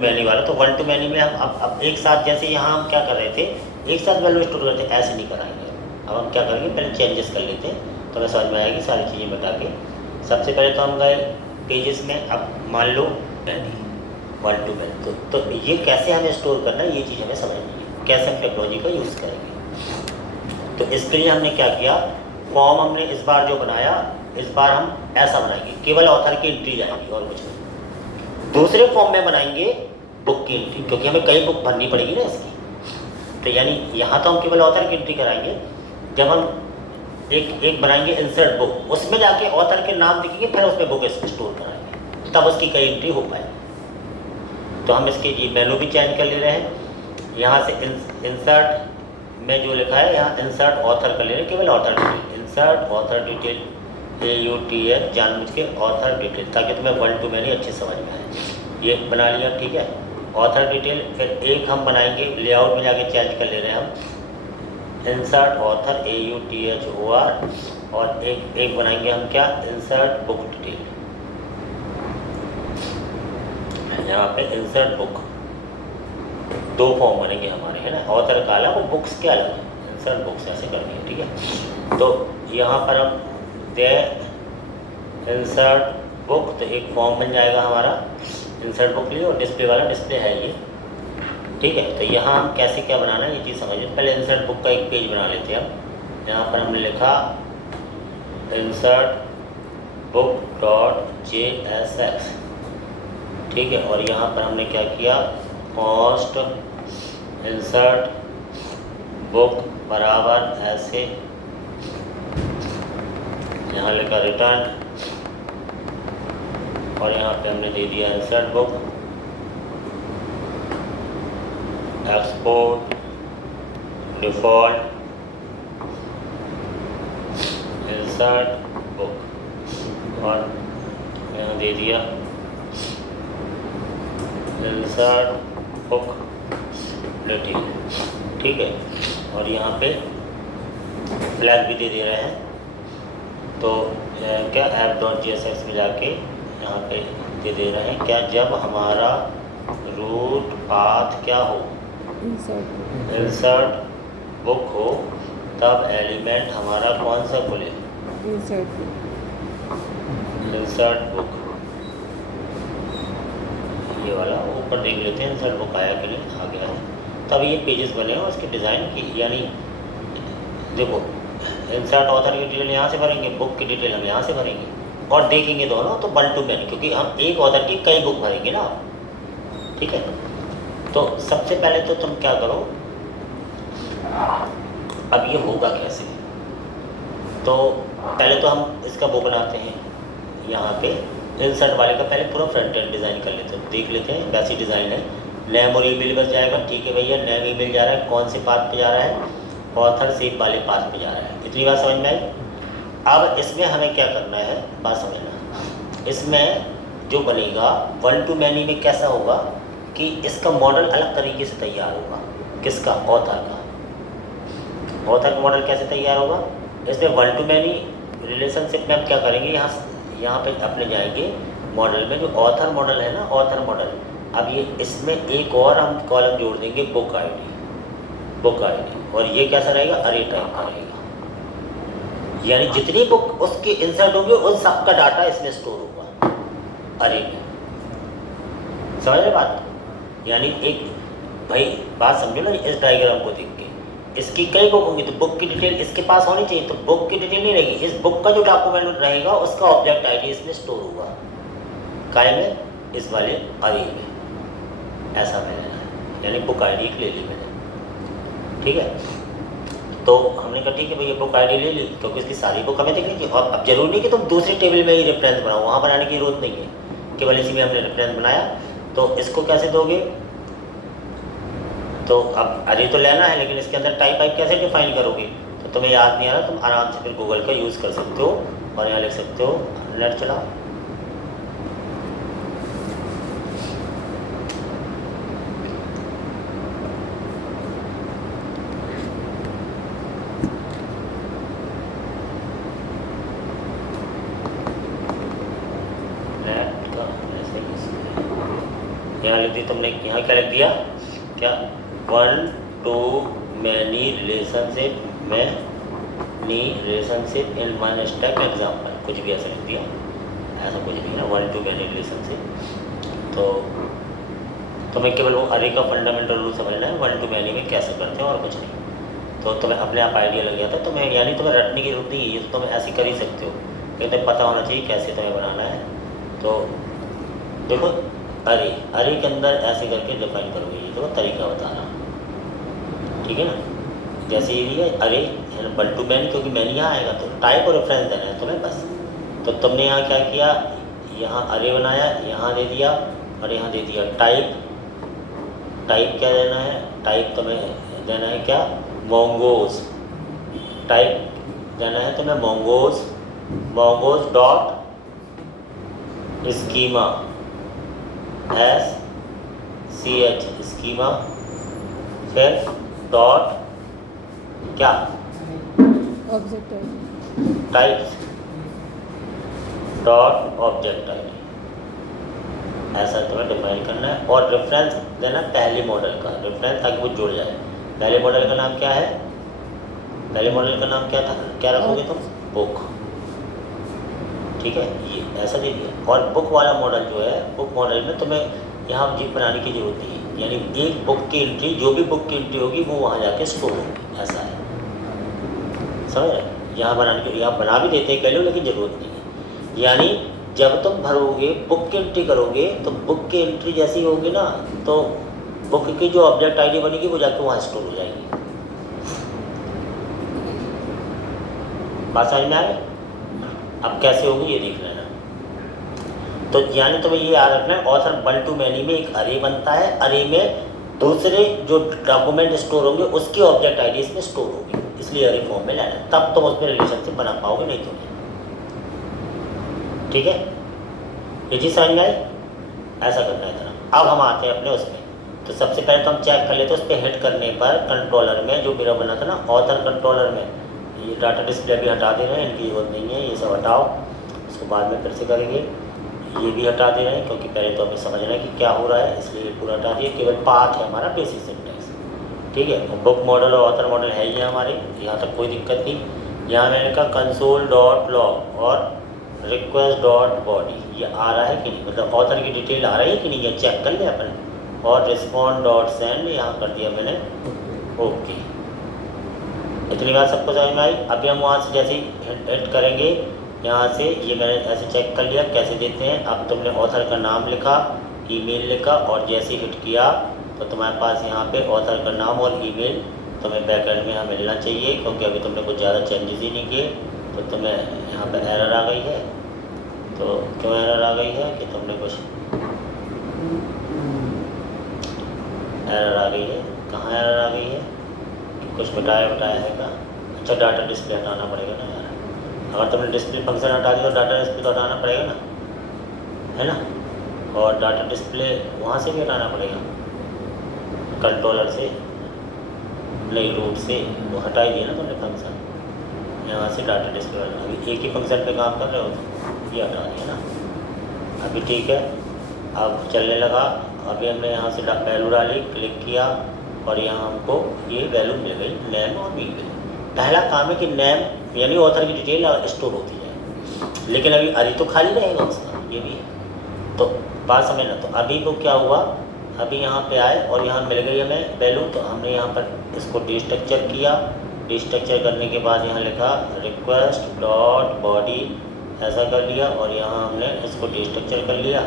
Many वाला। तो one two many में हम अब एक साथ, जैसे यहाँ हम क्या कर रहे थे, एक साथ वैल्यू स्टोर करते, ऐसे नहीं कराएंगे। अब हम क्या करेंगे, पहले चेंजेस कर लेते हैं तो हमें समझ में आएगी सारी चीज़ें बता के। सबसे पहले तो हम गए पेजेस में। अब मान लो मैनी, वन टू मैनी, तो ये कैसे हमें स्टोर करना है, ये चीज़ हमें समझनी है, कैसे हम टेक्नोलॉजी का यूज़ करेंगे। तो इसके लिए हमने क्या किया, फॉर्म हमने इस बार जो बनाया, इस बार हम ऐसा बनाएंगे, केवल ऑथर की एंट्री जाएगी और कुछ नहीं। दूसरे फॉर्म में बनाएंगे बुक की एंट्री, क्योंकि हमें कई बुक भरनी पड़ेगी ना इसकी। तो यानी यहाँ तो हम केवल ऑथर की एंट्री कराएंगे। जब हम एक बनाएंगे इंसर्ट बुक, उसमें जाके ऑथर के नाम लिखेंगे, फिर उसमें बुक स्टोर कराएंगे, तब उसकी कई एंट्री हो पाए। तो हम इसके ये मेनू भी चेंज कर ले रहे हैं। यहाँ से इंसर्ट में जो लिखा है, यहाँ इंसर्ट ऑथर कर ले रहे हैं, केवल author detail, insert author detail, AUTH, जानबूझ के ऑथर डिटेल, ताकि तुम्हें वन टू मैनी अच्छे समझ में आए। ये बना लिया, ठीक है, ऑथर डिटेल। फिर एक हम बनाएंगे, लेआउट में जाके चेंज कर ले रहे हैं हम, इंसर्ट ऑथर AUTHOR, और एक बनाएंगे हम क्या, इंसर्ट बुक डिटेल। यहाँ पे इंसर्ट बुक, दो फॉर्म बनेंगे हमारे, है ना, ऑथर का अलग और बुक्स के अलग, इंसर्ट बुक्स ऐसे करनी है, ठीक है। तो यहाँ पर हम दे इंसर्ट बुक, तो एक फॉर्म बन जाएगा हमारा इंसर्ट बुक लिए, और डिस्प्ले वाला डिस्प्ले है ये, ठीक है। तो यहाँ हम कैसे क्या बनाना है ये चीज़ समझिए। पहले इंसर्ट बुक का एक पेज बना लेते हैं हम। यहाँ पर हमने लिखा इंसर्ट बुक .JSX, ठीक है, और यहाँ पर हमने क्या किया, कॉस्ट इंसर्ट बुक बराबर ऐसे, यहाँ लिखा रिटर्न, और यहाँ पे हमने दे दिया insert book export default insert book, और यहाँ दे दिया इंसर्ट बुक डिटेल, ठीक है। और यहाँ पे फ्लैग भी दे दे रहे हैं। तो क्या app.jsx में जाके यहाँ पे दे रहे हैं क्या, जब हमारा रूट पाथ क्या हो, इंसर्ट बुक हो, तब एलिमेंट हमारा कौन सा खुले, इंसर्ट बुक, ये वाला ऊपर देख लेते हैं, इंसर्ट बुक आया कि नहीं, आ गया है। तब ये पेजेस बने हैं उसके डिज़ाइन की, यानी देखो इंसर्ट ऑथर की डिटेल यहाँ से भरेंगे, बुक की डिटेल हम यहाँ से भरेंगे, और देखेंगे दोनों तो वन टू मैनी, क्योंकि हम एक ऑथर की कई बुक भरेंगे ना, ठीक है। तो सबसे पहले तो तुम क्या करो, अब ये होगा कैसे, तो पहले तो हम इसका वो बनाते हैं, यहाँ पे इंसर्ट वाले का पहले पूरा फ्रंट एंड डिज़ाइन कर लेते हैं, देख लेते हैं वैसी डिज़ाइन है। नेम और ईमेल बस जाएगा, ठीक है भैया, नेम ईमेल जा रहा है, कौन से पाथ पे जा रहा है, ऑथर सेव वाले पाथ पे जा रहा है, इतनी बात समझ में आई। अब इसमें हमें क्या करना है, बात समझना, इसमें जो बनेगा वन टू मैनी में कैसा होगा कि इसका मॉडल अलग तरीके से तैयार होगा, किसका, ऑथर का। ऑथर का मॉडल कैसे तैयार होगा, इसमें वन टू मैनी रिलेशनशिप में हम क्या करेंगे, यहाँ पे अपने जाएंगे मॉडल में, जो ऑथर मॉडल है ना, ऑथर मॉडल, अब ये इसमें एक और हम कॉलम जोड़ देंगे, बुक आईडी, बुक आईडी, और ये कैसा रहेगा, अरे टाइप का रहेगा, यानी जितनी बुक उसके इंसर्ट होंगे उन सब का डाटा इसमें स्टोर होगा अरे में, समझ रहे बात। यानी एक भाई बात समझो ना, इस डायग्राम को देख के, इसकी कई बुक होंगी तो बुक की डिटेल इसके पास होनी चाहिए, तो बुक की डिटेल नहीं रहेगी, इस बुक का जो डॉक्यूमेंट रहेगा उसका ऑब्जेक्ट आईडी इसमें स्टोर होगा, काय में, इस वाले अरे में, ऐसा मैंने, यानी बुक आईडी ले ली मैंने, ठीक है। तो हमने कहा ठीक है भैया, बुक आईडी ले ली, क्योंकि इसकी सारी बुक हमें दिखेगी। और अब जरूरी नहीं कि तुम दूसरी टेबल में ही रेफरेंस बनाओ, वहाँ बनाने की जरूरत नहीं है, केवल इसी में हमने रेफरेंस बनाया। तो इसको कैसे दोगे, तो अब अरे तो लेना है, लेकिन इसके अंदर टाइप वाइप कैसे डिफाइन करोगे, तो तुम्हें याद नहीं आ रहा, तुम आराम से फिर गूगल का यूज़ कर सकते हो, और यहाँ लिख सकते हो, नेट चलाओ, यहाँ लिख दी तुमने, यहाँ क्या लिख दिया, क्या 1 to many relationship में नी relationship in one step example, कुछ भी ऐसा लिख दिया, ऐसा कुछ नहीं है 1 to many रिलेशनशिप। तो तुम्हें केवल वो अरे का फंडामेंटल रूल समझना है 1 to many में कैसे करते हैं और कुछ नहीं। तो तुम्हें अपने आप आइडिया लग जाता है, तुम्हें यानी तुम्हें रटने की जरूरत नहीं है, ये तो तुम्हें ऐसे कर ही सकते हो, लेकिन तुम्हें पता होना चाहिए कैसे तुम्हें बनाना है। तो देखो अरे के अंदर ऐसे करके डिफाइन करोगे, ये तो तरीका बता रहा, ठीक है ना। जैसे ये है अरे 1 to many, क्योंकि मैनी यहाँ आएगा तो टाइप और रेफरेंस देना है तुम्हें बस। तो तुमने यहाँ क्या किया, यहाँ अरे बनाया, यहाँ दे दिया और यहाँ दे दिया टाइप। टाइप क्या देना है, टाइप तुम्हें देना है क्या, मोंगोज। टाइप देना है तुम्हें mongoose, mongoose dot schema, SCH schema, फिर डॉट क्या, object types dot object ID, ऐसा तुम्हें डिफाइन करना है। और रेफरेंस देना पहले मॉडल का रेफरेंस, ताकि वो जुड़ जाए। पहले मॉडल का नाम क्या है, पहले मॉडल का नाम क्या था, क्या रखोगे तुम, बुक, ठीक है, ये ऐसा दे दिया। और बुक वाला मॉडल जो है, बुक मॉडल में तुम्हें यहाँ जीप बनाने की जरूरत नहीं है, यानी एक बुक की एंट्री, जो भी बुक की एंट्री होगी वो वहाँ जाके स्टोर होगी, ऐसा है, समझ रहे। यहाँ बनाने के, यहाँ बना भी देते हैं कह लो, लेकिन ज़रूरत नहीं है। यानी जब तुम भरोगे बुक की एंट्री करोगे, तो बुक की एंट्री जैसी होगी ना, तो बुक की जो ऑब्जेक्ट आईडी बनेगी वो जाके वहाँ स्टोर हो जाएगी। बात समझ में आ रही, अब कैसे होगी ये देख लेना। तो यानी तुम्हें ये याद रखना है, ऑथर 1 to many में एक अरे बनता है, अरे में दूसरे जो डॉक्यूमेंट स्टोर होंगे उसकी ऑब्जेक्ट आईडी इसमें स्टोर होगी, इसलिए अरे फॉर्म में लाना, तब तुम उसमें रिलेशनशिप बना पाओगे, नहीं तो नहीं, ठीक है। ये चीज़ समझ में आई, ऐसा करना है इतना। अब हम आते हैं अपने उसमें। तो सबसे पहले तो हम चेक कर लेते हैं, उस पर हिट करने पर कंट्रोलर में जो मेरा बना था ना, ऑथर कंट्रोलर में, ये डाटा डिस्प्ले भी हटा दे रहे हैं, इनकी जरूरत नहीं है, ये सब हटाओ, इसको बाद में फिर से करेंगे। ये भी हटा दे रहे हैं क्योंकि पहले तो हमें समझना है कि क्या हो रहा है, इसलिए ये पूरा हटा दिया, केवल पाथ है हमारा बेसिक सिंटैक्स, ठीक है। बुक मॉडल और ऑथर मॉडल है ही हमारे, यहाँ तक कोई दिक्कत नहीं। यहाँ मैंने कहा कंसोल डॉट लॉग और रिक्वेस्ट डॉट बॉडी, ये आ रहा है कि नहीं, मतलब ऑथर की डिटेल आ रही है कि नहीं, ये चेक कर ले अपन। और रिस्पॉन्ड डॉट सेंड यहाँ कर दिया मैंने, ओके। इतनी बात सबको समझ में आई। अभी हम वहाँ से जैसे हिट करेंगे, यहाँ से ये मैंने ऐसे चेक कर लिया कैसे देते हैं। अब तुमने ऑथर का नाम लिखा, ईमेल लिखा, और जैसे हिट किया तो तुम्हारे पास यहाँ पे ऑथर का नाम और ईमेल तुम्हें बैकएंड में यहाँ मिलना चाहिए, क्योंकि अभी तुमने कुछ ज़्यादा चेंजेस ही नहीं किए। तो तुम्हें यहाँ पे एरर आ गई है, तो क्यों एरर आ गई है कि तुमने कुछ एरर आ गई है, कहाँ एरर आ गई है, कुछ बताया है क्या। अच्छा, डाटा डिस्प्ले हटाना पड़ेगा ना यार, अगर तुमने डिस्प्ले फंक्शन हटा दिया तो डाटा डिस्प्ले तो हटाना पड़ेगा ना, है ना। और डाटा डिस्प्ले वहाँ से भी हटाना पड़ेगा, कंट्रोलर से नहीं, रूट से, वो हटा ही दिया ना तुमने फंक्शन, यहाँ से डाटा डिस्प्ले अभी एक ही फंक्शन पे काम कर रहे हो तो ये हटा दिया ना। अभी ठीक है, अब चलने लगा। अभी हमने यहाँ से वैल्यू डाली, क्लिक किया और यहाँ हमको ये वैल्यू मिल गई, नेम और ईमेल। पहला काम है कि नेम यानी ऑथर की डिटेल स्टोर होती है, लेकिन अभी अरे तो खाली रहेगा उसका, ये भी है। तो बात समझना। तो अभी वो क्या हुआ, अभी यहाँ पे आए और यहाँ मिल गई हमें वैल्यू, तो हमने यहाँ पर इसको डिस्ट्रक्चर किया। डिस्ट्रक्चर करने के बाद यहाँ लिखा रिक्वेस्ट डॉट बॉडी, ऐसा कर लिया, और यहाँ हमने इसको डिस्ट्रक्चर कर लिया,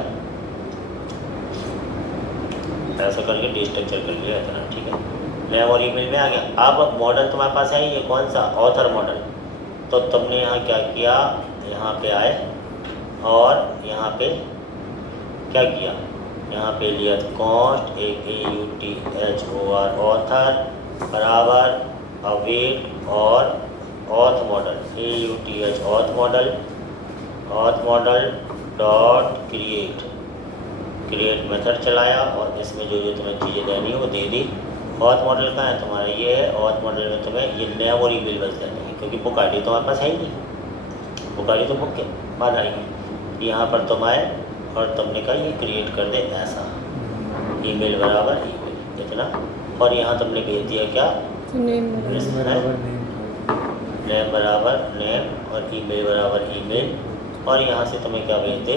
ऐसा करके डिस्ट्रक्चर कर लिया इतना, ठीक है। नेम और ईमेल में आ गया। अब मॉडल तुम्हारे पास है ये कौन सा, ऑथर मॉडल। तो तुमने यहाँ क्या किया, यहाँ पे आए और यहाँ पे क्या किया, यहाँ पे लिया कॉन्स्ट AUTHOR ऑथर बराबर अवेट और auth model AUTH auth model dot create method चलाया, और इसमें जो तुम्हें चीज़ें देनी है वो दे दी। ऑथ मॉडल का है तुम्हारा ये है, ऑथ मॉडल में तुम्हें ये नेम और ईमेल बस देनी है, क्योंकि बुक आईडी तुम्हारे पास है ही नहीं, बुक आईडी तो बुक के बाद आएगी। यहाँ पर तुम आए और तुमने कहा ये क्रिएट कर दे ऐसा, ईमेल बराबर ईमेल इतना, और यहाँ तुमने भेज दिया क्या, नेम नेम बराबर नेम और ईमेल बराबर ईमेल, और यहाँ से तुम्हें क्या भेज दे,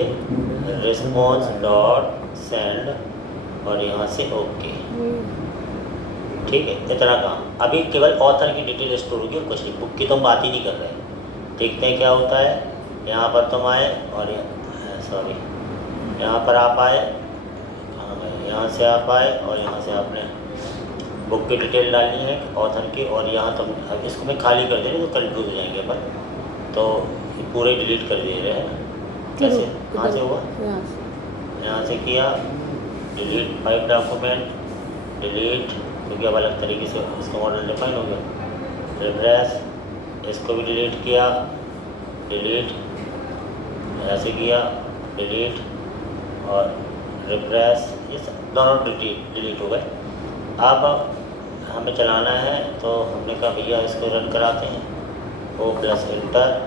रिस्पॉन्स डॉट सेंड, और यहाँ से ओके। ठीक है, इतना काम। अभी केवल ऑथर की डिटेल स्टोर होगी और कुछ नहीं, बुक की तो हम बात ही नहीं कर रहे हैं। देखते हैं क्या होता है। यहाँ पर तुम आए और सॉरी यहाँ पर आप आए, यहाँ से आप आए और यहाँ से आपने बुक की डिटेल डालनी है ऑथर की, और यहाँ तुम अब इसको मैं खाली कर दे रही तो कंफ्यूज हो जाएंगे अपन, तो पूरे डिलीट कर दे रहे हैं। कैसे, कहाँ से हुआ, यहाँ से किया डिलीट 5 डॉक्यूमेंट, डिलीट, क्योंकि अब अलग तरीके से इसका मॉडल डिफाइन हो गया। रिफ्रेश, इसको भी डिलीट किया, डिलीट, ऐसे किया डिलीट, और रिफ्रेश, ये दोनों डिलीट हो गए। अब हमें चलाना है तो हमने कहा भैया इसको रन कराते हैं, ओ प्लस इंटर,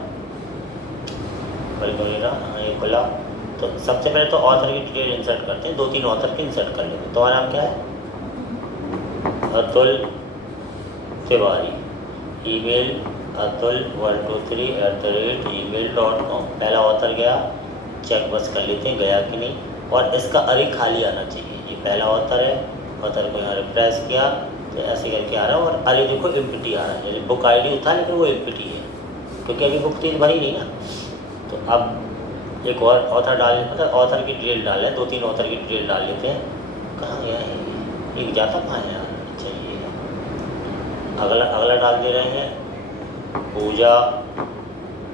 ये खुला। तो सबसे पहले तो ऑथर की डिटेल इंसर्ट करते हैं, 2-3 ऑथर की इंसर्ट कर लेते हैं। तुम्हारा नाम क्या है, अतुल तिवारी, ईमेल atul123@gmail.com, पहला ऑथर गया, चेक बस कर लेते हैं गया कि नहीं, और इसका अरे खाली आना चाहिए। ये पहला ऑथर है, ऑथर को यहाँ रिफ्रेश किया तो ऐसे करके आ रहा है, और अरे देखो एम्प्टी आ रहा है, यानी बुक आईडी था लेकिन वो एम्प्टी है, क्योंकि अभी बुक तो भरी नहीं ना। तो अब एक और ऑथर डाल, मतलब ऑथर की डिटेल डाल है, 2-3 ऑथर की डिटेल डाल लेते हैं। कहाँ गया है ये, जाता कहाँ है यार, चाहिए अगला डाल दे रहे हैं, पूजा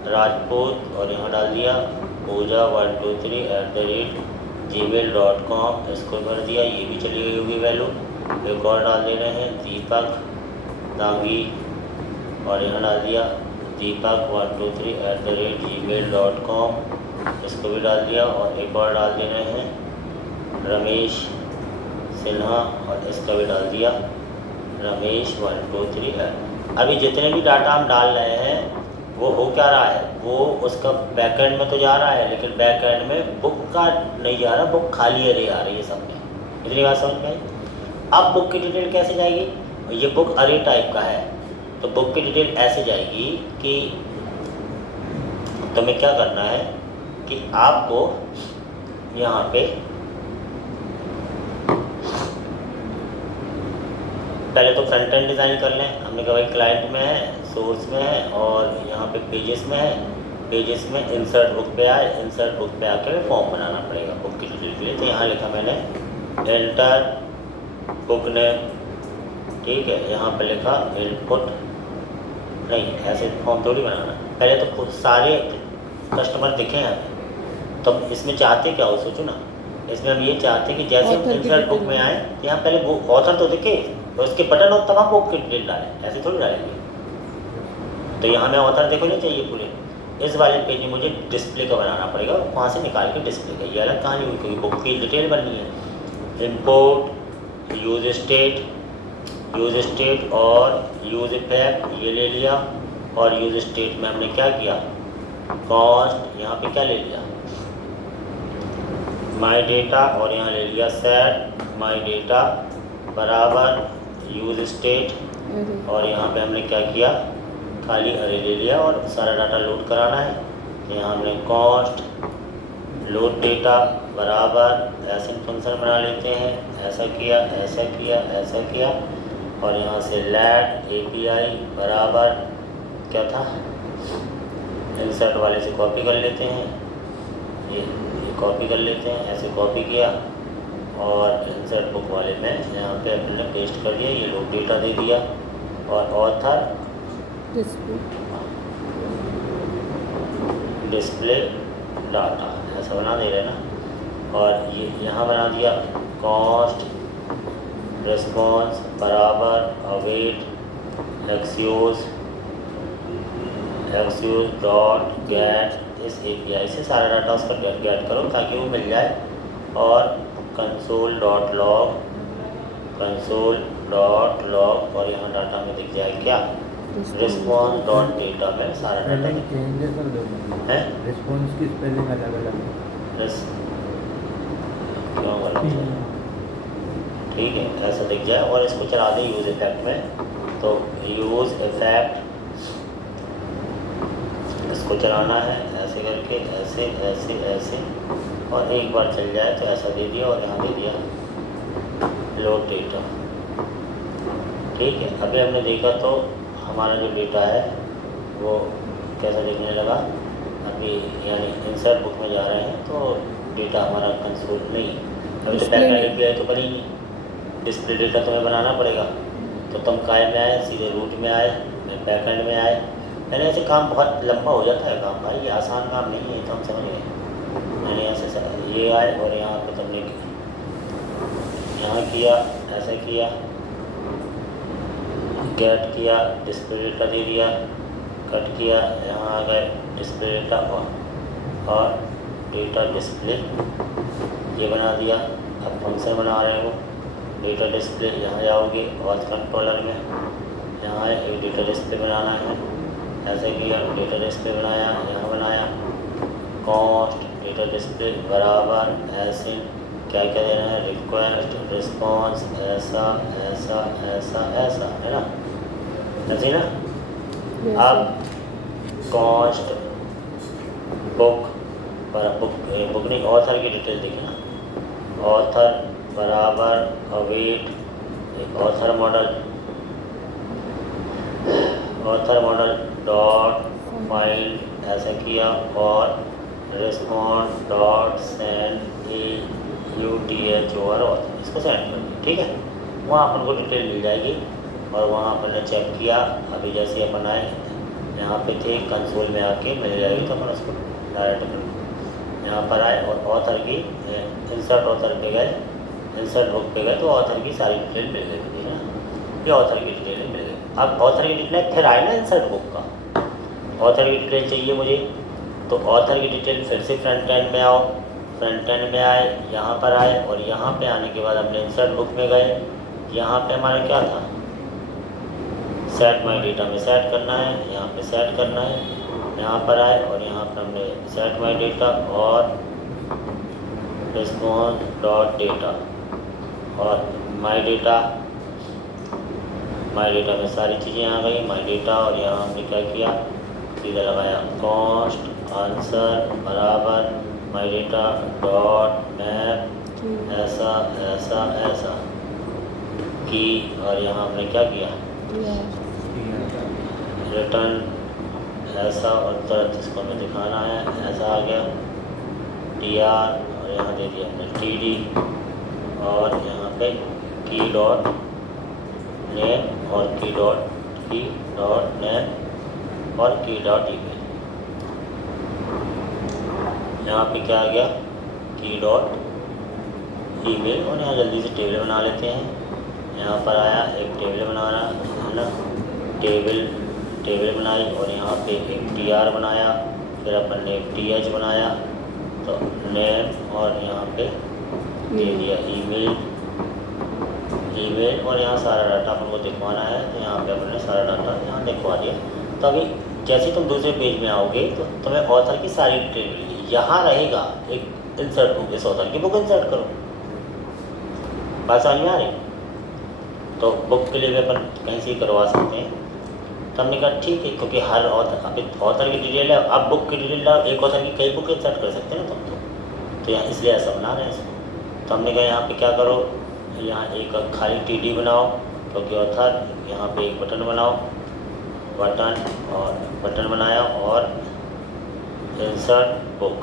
राजपूत, और यहाँ डाल दिया पूजा123@gmail.com, इसको भर दिया, ये भी चली गई होगी वैल्यू। एक और डाल दे रहे हैं, दीपक दांगी, और यहाँ डाल दिया दीपक123@gmail.com, इसको भी डाल दिया, और एक और डाल दे रहे हैं रमेश सिन्हा, और इसका भी डाल दिया रमेश123। अभी जितने भी डाटा हम डाल रहे हैं वो हो क्या रहा है, वो उसका बैकएंड में तो जा रहा है, लेकिन बैकएंड में बुक का नहीं जा रहा, बुक खाली अरे आ रही है सब में। इतनी बात समझ में आई। अब बुक की डिटेल कैसे जाएगी, ये बुक अरे टाइप का है, तो बुक की डिटेल ऐसे जाएगी कि तुम्हें क्या करना है कि आपको यहाँ पे पहले तो फ्रंट एंड डिज़ाइन कर लें। हमने कहा भाई क्लाइंट में है, सोर्स में है, और यहाँ पे पेजेस में है, पेजेस में इंसर्ट बुक पे आए, इंसर्ट बुक पे आकर फॉर्म बनाना पड़ेगा बुक की डिटेल के लिए। तो यहाँ लिखा मैंने एंटर बुक नेम, ठीक है, यहाँ पे लिखा इनपुट, नहीं ऐसे फॉर्म थोड़ी बनाना, पहले तो खुद सारे कस्टमर दिखे हैं। तो इसमें चाहते क्या हो, सोचो ना, इसमें हम ये चाहते हैं कि जैसे हम इंसर्ट बुक में आए यहाँ पहले वो ऑथर तो दिखे, तो उसके बटन और तमाम बुक की डिटेल डालें, ऐसे थोड़ी डालेंगे। तो यहाँ में ऑथर देखो नहीं चाहिए पूरे, इस वाले पेज में मुझे डिस्प्ले का बनाना पड़ेगा, वहाँ से निकाल के डिस्प्ले का, ये अलग कहानी हुई, क्योंकि बुक की डिटेल बननी है। इंपोर्ट यूज स्टेट और यूज इफेक्ट ये ले लिया, और यूज स्टेट में हमने क्या किया, कॉस्ट, यहाँ पे क्या ले लिया माई डेटा, और यहाँ ले लिया सेट माई डेटा बराबर यूज स्टेट, और यहाँ पे हमने क्या किया, खाली अरे ले लिया और सारा डाटा लोड कराना है। तो यहाँ हमने कॉस्ट लोड डेटा बराबर ऐसे फंक्शन बना लेते हैं, ऐसा किया ऐसा किया ऐसा किया, और यहाँ से लैट API बराबर क्या था, इंसर्ट वाले से कॉपी कर लेते हैं, ये कॉपी कर लेते हैं, ऐसे कॉपी किया, और इंसर्ट बुक वाले में यहाँ पे अपने पेस्ट कर दिया, ये लोड डेटा दे दिया, और ऑथर डिस्प्ले डाटा ऐसा बना दे रहे ना, और ये यहाँ बना दिया कॉस्ट रिस्पॉन्स बराबर अवेट एक्सयूज डॉट गेट, इस API से सारा डाटा उसका गेट करो ताकि वो मिल जाए, और कंसोल डॉट लॉग, और यहाँ डाटा में दिख जाए क्या, रिस्पॉन्स डॉट डेटा में सारा डाटा है। रिस्पॉन्स की स्पेलिंग अलग अलग है, क्यों गलत है, ठीक है, ऐसा दिख जाए और इसको चला दें यूज़ इफेक्ट में। तो यूज़ इफेक्ट इसको चलाना है ऐसे करके, ऐसे ऐसे ऐसे, और एक बार चल जाए तो ऐसा दे दिया और यहाँ दे दिया लोड डेटा। ठीक है, अभी हमने देखा तो हमारा जो डेटा है वो कैसा दिखने लगा। अभी यानी इंसर्ट बुक में जा रहे हैं तो डेटा हमारा कंसोल नहीं, अभी तो Display बैकएंड नहीं। API तो बनी नहीं, डिस्प्ले डेटा तुम्हें बनाना पड़ेगा। तो तुम काय में आए, सीधे रूट में आए, बैकएंड में आए, यानी ऐसे काम बहुत लंबा हो जाता है काम भाई, ये आसान काम नहीं है, तो हम समझ गए। यानी ऐसे ये आए और यहाँ पे तुमने यहाँ किया, ऐसा किया, गेट किया, डिस्प्ले डेटा दे दिया, कट किया, यहाँ आ गए डिस्प्ले डेटा और डेटा डिस्प्ले ये बना दिया। अब फंक्शन बना रहे हो डेटा डिस्प्ले, यहाँ जाओगे वॉच कंट्रोलर में, यहाँ एक डेटा डिस्प्ले बनाना है, ऐसे किया, डेटा डिस्प्ले बनाया, यहाँ बनाया, कॉस्ट डेटा डिस्प्ले बराबर ऐसे क्या क्या देना है, रिक्वेस्ट रिस्पॉन्स ऐसा ऐसा ऐसा ऐसा, है ना, ऐसे ना। Yes, अब कॉस्ट बुक बुक नहीं, ऑथर की डिटेल देखना, ऑथर बराबर await author model dot file ऐसा किया और रिस्पॉन्ड डॉट सेंड AUTHOR इसको सेंड कर दिया। ठीक है, वहाँ अपन को डिटेल मिल जाएगी और वहाँ अपन ने चेक किया। अभी जैसे अपन आए यहाँ पे थे, कंसोल में आके मिल जाएगी तो अपन उसको डायरेक्ट यहाँ पर आए और ऑथर की इंसर्ट ऑथर पे गए, इंसर्ट बुक पे गए तो ऑथर की सारी डिटेल मिल गई, ठीक है ना, ये ऑथर की डिटेल मिल गई। अब ऑथर की डिटेल फिर आए ना इंसर्ट बुक का, ऑथर की डिटेल चाहिए मुझे, तो ऑथर की डिटेल फिर से फ्रंट एंड में आओ, फ्रंट एंड में आए, यहाँ पर आए और यहाँ पे आने के बाद हमने इंसर्ट बुक में गए, यहाँ पे हमारा क्या था, सेट माई डेटा में सेट करना है, यहाँ पे सेट करना है, यहाँ पर आए और यहाँ पर हमने सेट माई डेटा और रिस्पॉन्स डॉट डेटा और माई डेटा में सारी चीज़ें आ गई, माई डेटा, और यहाँ हमने क्या किया, सीधा लगाया कॉस्ट आंसर बराबर माई डेटा डॉट मैप ऐसा ऐसा ऐसा की, और यहाँ हमने क्या किया, रिटर्न ऐसा, और तुरंत इसको हमें दिखाना है, ऐसा आ गया TR, और यहाँ दे दिया हमने TD, और यहाँ पे की डॉट नेम और की डॉट नेम और की डॉट ईमेल। यहाँ पे क्या आ गया, की डॉट ईमेल, और यहाँ जल्दी से टेबल बना लेते हैं। यहाँ पर आया एक टेबल बनाना है ना, टेबल बनाई और यहाँ पे एक TR बनाया, फिर अपन ने एक TH बनाया, तो नेम और यहाँ पे दे दिया ईमेल, और यहाँ सारा डाटा अपन को दिखवाना है, तो यहाँ पे अपन ने सारा डाटा यहाँ दिखवा दिया। तो अभी जैसे तुम दूसरे पेज में आओगे तो तुम्हें ऑथर की सारी डिटेल मिलेगी, यहाँ रहेगा एक इंसर्ट बुक, इस ऑथर की बुक इंसर्ट करो, बात समझ में आ रही। तो बुक के लिए भी अपन कहीं से ही करवा सकते हैं, तो हमने कहा ठीक है, क्योंकि हर ऑथर अभी ऑथर की डिटेल है, अब बुक की डिटेल डाल, एक ऑथर की कई बुक इंसर्ट कर सकते हैं ना तुम तो यहाँ इसलिए ऐसा बना रहे हैं इसको। तो हमने कहा यहाँ पे क्या करो, यहाँ एक खाली TD बनाओ क्योंकि ऑथर, यहाँ पे एक बटन बनाओ, बटन बनाया और इंसर्ट बुक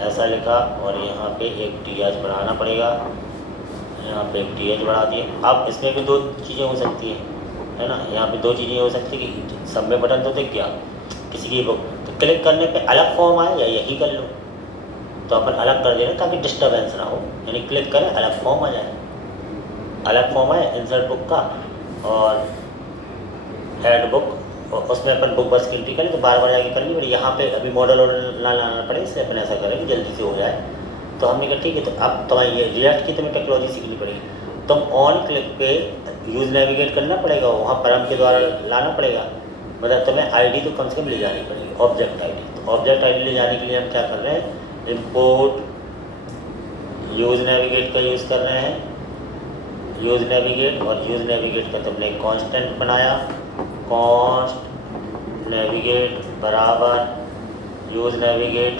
ऐसा लिखा, और यहाँ पे एक TH बढ़ाना पड़ेगा, यहाँ पे एक TH बढ़ा दिए। अब इसमें भी दो चीज़ें हो सकती हैं, है ना, यहाँ पे दो चीज़ें हो सकती है कि सब में बटन तो दिख गया किसी की बुक, तो क्लिक करने पे अलग फॉर्म आए या यही कर लो, तो अपन अलग कर देना ताकि डिस्टर्बेंस ना हो, यानी क्लिक करें अलग फॉर्म आ जाए, अलग फॉर्म आए इंसर्ट बुक का और ऐड बुक, और उसमें अपन बुक बस एंट्री करें तो बार बार जाके करनी पड़ेगी, यहाँ पे अभी मॉडल ना लाना पड़े, इसलिए अपन ऐसा करें कि जल्दी से हो जाए। तो हमने कहा ठीक है, तो अब तुम्हारी ये रिएक्ट की तुम्हें टेक्नोलॉजी सीखनी पड़ेगी, तुम ऑन क्लिक पे यूज़ नेविगेट करना पड़ेगा, वहाँ परम के द्वारा लाना पड़ेगा, मतलब तुम्हें ID तो कम से कम ले जानी पड़ेगी, ऑब्जेक्ट ID। तो ऑब्जेक्ट ID ले जाने के लिए हम क्या कर रहे हैं, इम्पोर्ट यूज़ नेविगेट का यूज़ कर रहे हैं, यूज़ नेविगेट, और यूज़ नेविगेट का तुमने कांस्टेंट बनाया, कॉन्स्ट नेविगेट बराबर यूज़ नेविगेट,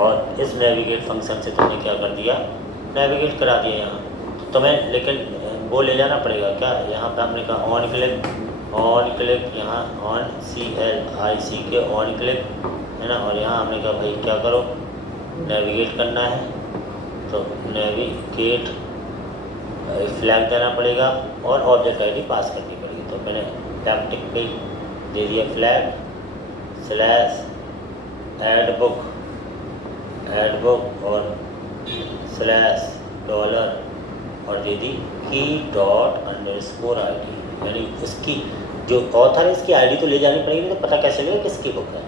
और इस नेविगेट फंक्शन से तुमने क्या कर दिया, नेविगेट करा दिया यहाँ। तो तुम्हें लेकिन वो ले जाना पड़ेगा क्या, यहाँ पे हमने कहा ऑन क्लिक, यहाँ ऑन CLIC के ऑन क्लिक है ना, और यहाँ हमने कहा भाई क्या करो, नेविगेट करना है, तो नेविगेट फ्लैग देना पड़ेगा और ऑब्जेक्ट आईडी पास करनी पड़ेगी। तो मैंने टैक्टिक पे दे दिया फ्लैग स्लैश ऐड बुक और स्लैश डॉलर और दे दी key._id, यानी उसकी जो ऑथर है इसकी आईडी तो ले जानी पड़ेगी, तो पता कैसे लगेगा किसकी बुक है,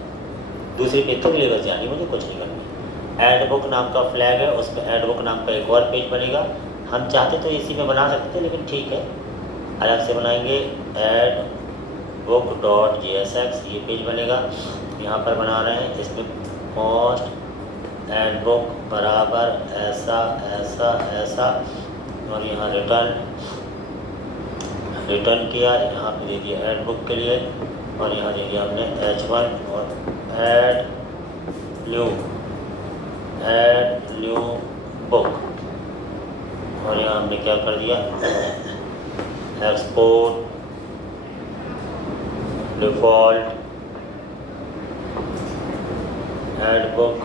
दूसरे पेज तक ले बस जानी, मुझे कुछ नहीं करनी। ऐड बुक नाम का फ्लैग है, उसमें ऐड बुक नाम का एक और पेज बनेगा। हम चाहते तो इसी में बना सकते थे, लेकिन ठीक है अलग से बनाएंगे। ऐड book.jsx ये पेज बनेगा, यहाँ पर बना रहे हैं, इसमें कॉस्ट ऐड बुक बराबर ऐसा ऐसा ऐसा, और यहाँ रिटर्न किया, यहाँ पे दे दिया ऐड बुक के लिए, और यहाँ दे दिया हमने H1 और ऐड न्यू बुक, और यहाँ हमने क्या कर दिया, एक्सपोर्ट डिफ़ॉल्ट ऐड बुक,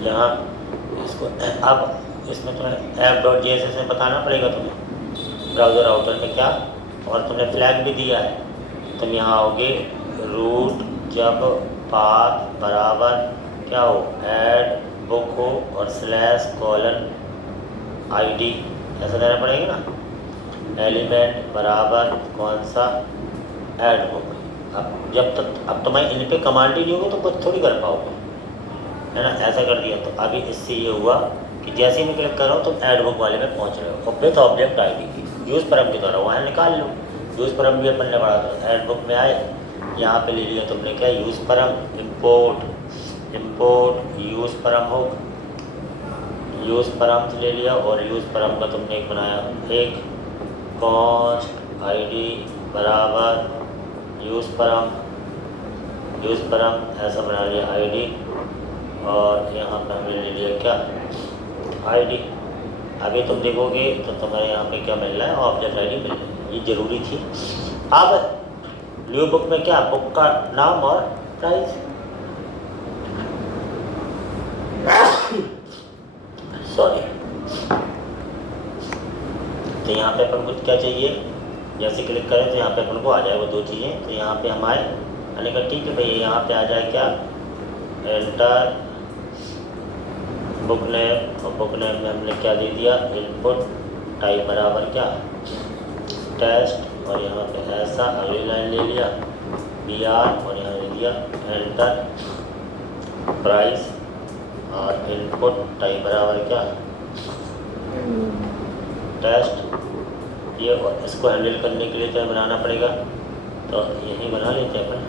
यहाँ इसको अब इसमें तुम्हें app.js में बताना पड़ेगा तुम्हें ब्राउज़र राउटर में क्या, और तुमने फ्लैग भी दिया है। तुम यहाँ आओगे रूट जब पाथ बराबर क्या हो, ऐड बुक हो और /ID ऐसा देना पड़ेगा ना, एलिमेंट बराबर कौन सा, ऐड बुक। अब तुम्हें इन पे कमांड ही नहीं होगी तो कुछ थोड़ी कर पाओगे, है ना, ऐसा कर दिया। तो अभी इससे ये हुआ कि जैसे ही मैं क्लिक कर रहा हूँ तो ऐड बुक वाले में पहुँच रहे हो, और विथ ऑब्जेक्ट आईडी की यूज़ परम के द्वारा वहाँ निकाल लो। यूज़ परम भी अपन ने बढ़ा दो, ऐड बुक में आए, यहाँ पे ले लिया तुमने क्या, यूज़ परम, इम्पोर्ट यूज़ परम हो, यूज़ परम से ले लिया, और यूज़ परम का तुमने एक बनाया, एक कॉस्ट आईडी बराबर यूज़ परम ऐसा बना लिया आईडी, और यहाँ पर हमने ले लिया क्या, आईडी। अभी तुम देखोगे तो तुम्हारे यहाँ पे क्या मिल रहा है, ऑब्जेक्ट आईडी मिल रही है, ये ज़रूरी थी। अब न्यू बुक में क्या, बुक का नाम और प्राइस, सॉरी। तो यहाँ पे अपन को क्या चाहिए, जैसे क्लिक करें तो यहाँ पे अपन को आ जाए वो दो चीज़ें। तो यहाँ पे हम आए, मैंने कहा ठीक है भैया, यहाँ पे आ जाए क्या, एंटर बुक नेम, और बुक नेम में हमने क्या दे दिया, इनपुट टाइप बराबर क्या, टेस्ट, और यहाँ पे ऐसा अगली लाइन ले लिया BR, और यहाँ दे दिया एंटर प्राइस, और इनपुट टाइप बराबर क्या, टेस्ट। ये इसको हैंडल करने के लिए तो बनाना पड़ेगा, तो यही बना लेते हैं अपन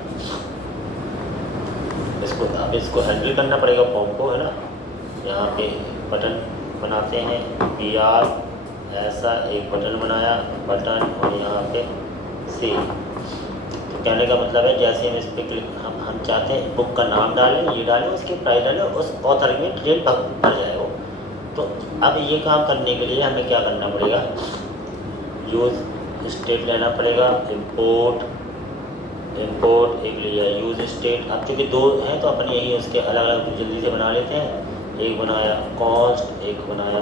इसको। अब इसको हैंडल करना पड़ेगा फॉर्म को, है ना। यहाँ पे बटन बनाते हैं, BR ऐसा एक बटन बनाया, बटन, और यहाँ पे C। तो कहने का मतलब है जैसे हम इस पर क्लिक, हम चाहते हैं बुक का नाम डालें, ये डालें, उसकी प्राइस डालें, उस ऑथर में डिटेल भर जाए वो। तो अब ये काम करने के लिए हमें क्या करना पड़ेगा, यूज़ स्टेट लेना पड़ेगा, इम्पोर्ट एक लिया यूज़ स्टेट। अब चूँकि दो हैं तो अपन यही उसके अलग अलग जल्दी से बना लेते हैं। एक बनाया कॉस्ट, एक बनाया